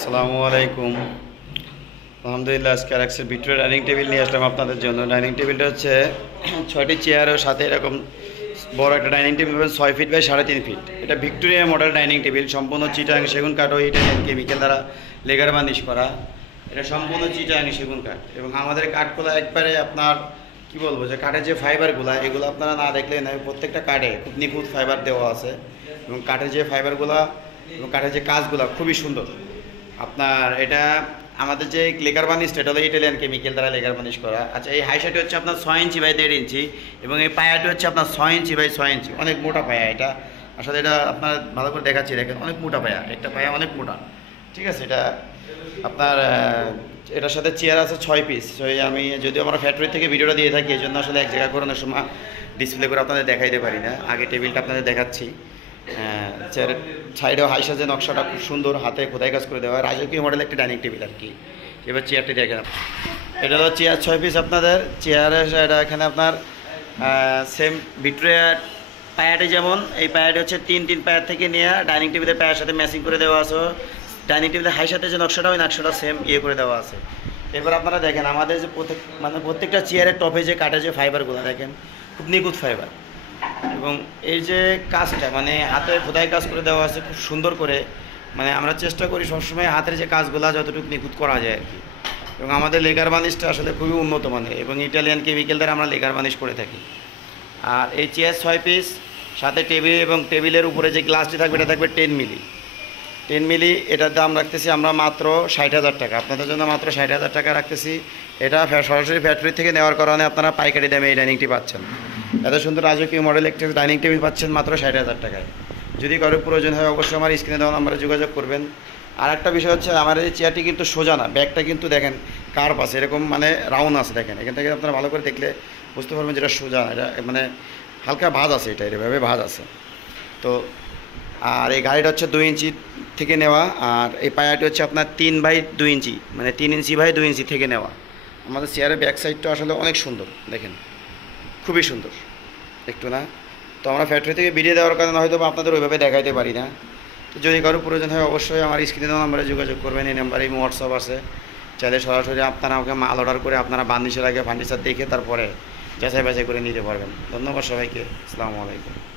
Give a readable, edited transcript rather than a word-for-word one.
আসসালামু আলাইকুম। আলহামদুলিল্লাহ, আজকে আরেকটা ভিক্টোরিয়া ডাইনিং টেবিল নিয়ে আসলাম আপনাদের জন্য। ডাইনিং টেবিলটা হচ্ছে 6টি চেয়ারের সাথে এরকম বড় একটা ডাইনিং টেবিল পাবেন, 6 ফিট বাই 3.5 ফিট। এটা ভিক্টোরিয়া মডেল ডাইনিং টেবিল, সম্পূর্ণ চিটাং সেগুন কাঠ ও ইটালিয়ান কেমিক্যাল দ্বারা লেগার বার্নিশ করা। এটা সম্পূর্ণ চিটাং সেগুন কাঠ, এবং আমাদের কাঠগুলো একবারে আপনার কি বলবো, যে কাঠের যে ফাইবারগুলো এগুলো আপনারা না দেখলে না, প্রত্যেকটা কাঠে খুব নিখুঁত ফাইবার দেওয়া আছে, এবং কাঠের যে ফাইবারগুলো এবং কাঠের যে কাজগুলো খুবই সুন্দর। আপনার এটা আমাদের যে লেগার বার্নিশ, এটা হলো ইটালিয়ান কেমিক্যাল দ্বারা লেগার বার্নিশ করা। আচ্ছা, এই হাইসাটি হচ্ছে আপনার 6 ইঞ্চি বাই 1.5 ইঞ্চি, এবং এই পায়াটি হচ্ছে আপনার 6 ইঞ্চি বাই 6 ইঞ্চি। অনেক মোটা পায়া এটা, আসলে এটা আপনার ভালো করে দেখাচ্ছি, দেখেন অনেক মোটা পায়া, একটা পায়া অনেক মোটা। ঠিক আছে, এটা আপনার এটার সাথে চেয়ার আছে 6 পিস। আমি যদিও আমরা ফ্যাক্টরি থেকে ভিডিওটা দিয়ে থাকি, এই জন্য আসলে এক জায়গা করানোর সময় ডিসপ্লে করে আপনাদের দেখাইতে পারি না। আগে টেবিলটা আপনাদের দেখাচ্ছি। চেয়ারের সাইডেও হাইসাজের নকশাটা খুব সুন্দর, হাতে খোদাই কাজ করে দেওয়া হয়, রাজকীয় মডেল একটি ডাইনিং টেবিল আর কি। এবার চেয়ারটি দেখেন, এটা হলো চেয়ার 6 পিস আপনাদের। চেয়ারের এটা এখানে আপনার সেম ভিক্টোরিয়া পায়াটি, যেমন এই পায়াটি হচ্ছে 3 পায়ার থেকে নিয়ে ডাইনিং টেবিলের পায়ের সাথে ম্যাচিং করে দেওয়া আছে। ডাইনিং টেবিলের হাই সাথে যে নকশাটা, ওই নকশাটা সেম করে দেওয়া আছে। এবার আপনারা দেখেন আমাদের যে প্রত্যেকটা চেয়ারের টপে যে কাঠের যে ফাইবারগুলো দেখেন, খুব নিখুঁত ফাইবার, এবং এই যে কাজটা হাতে খোদাই কাজ করে দেওয়া আছে খুব সুন্দর করে। আমরা চেষ্টা করি সবসময় হাতের যে কাজগুলো যতটুকু নিখুঁত করা যায় আর কি। এবং আমাদের লেগার বার্নিশটা আসলে খুবই উন্নত মানের, এবং ইটালিয়ান কেমিক্যাল দ্বারা আমরা লেগার বার্নিশ করে থাকি। আর এই চেয়ার 6 পিস, সাথে টেবিল, এবং টেবিলের উপরে যে গ্লাসটি থাকবে এটা থাকবে 10 মিলি। এটার দাম রাখতেছি আমরা মাত্র 60,000 টাকা, আপনাদের জন্য মাত্র 60,000 টাকা রাখতেছি। এটা সরাসরি ফ্যাক্টরি থেকে নেওয়ার কারণে আপনারা পাইকারি দামে এই ডাইনিংটি পাচ্ছেন। এত সুন্দর রাজকীয় মডেল একটি ডাইনিং টেবিল পাচ্ছেন মাত্র 60,000 টাকায়। যদি কারো প্রয়োজন হয় অবশ্যই আমার স্ক্রিনে দেওয়া নাম্বারে যোগাযোগ করবেন। আর একটা বিষয় হচ্ছে, আমার এই চেয়ারটি কিন্তু সোজা না, ব্যাগটা কিন্তু দেখেন কার্ভ আছে, এরকম রাউন্ড আছে। দেখেন এখান থেকে আপনারা ভালো করে দেখলে বুঝতে পারবেন যেটা সোজা, এটা হালকা ভাঁজ আছে, এটা এভাবে ভাঁজ আছে। তো আর এই গাড়িটা হচ্ছে 2 ইঞ্চি থেকে নেওয়া, আর এই পায়াটি হচ্ছে আপনার 3 বাই 2 ইঞ্চি, 3 ইঞ্চি বাই 2 ইঞ্চি থেকে নেওয়া। আমাদের চেয়ারের ব্যাক সাইডটা আসলে অনেক সুন্দর, দেখেন খুবই সুন্দর একটু না। তো আমরা ফ্যাক্টরি থেকে ভিডিও দেওয়ার কারণে হয়তো আপনাদের ওইভাবে দেখাইতে পারি না। তো যদি কারো প্রয়োজন হয় অবশ্যই আমার স্ক্রিনে দেওয়া নাম্বারে যোগাযোগ করবেন। এই নাম্বারে হোয়াটসঅ্যাপ আছে, চাইলে সরাসরি আপনারা আমাকে মাল অর্ডার করে আপনারা বার্নিশের আগে ফার্নিচার দেখে তারপরে যাচাই বাছাই করে নিতে পারবেন। ধন্যবাদ সবাইকে, আসসালামু আলাইকুম।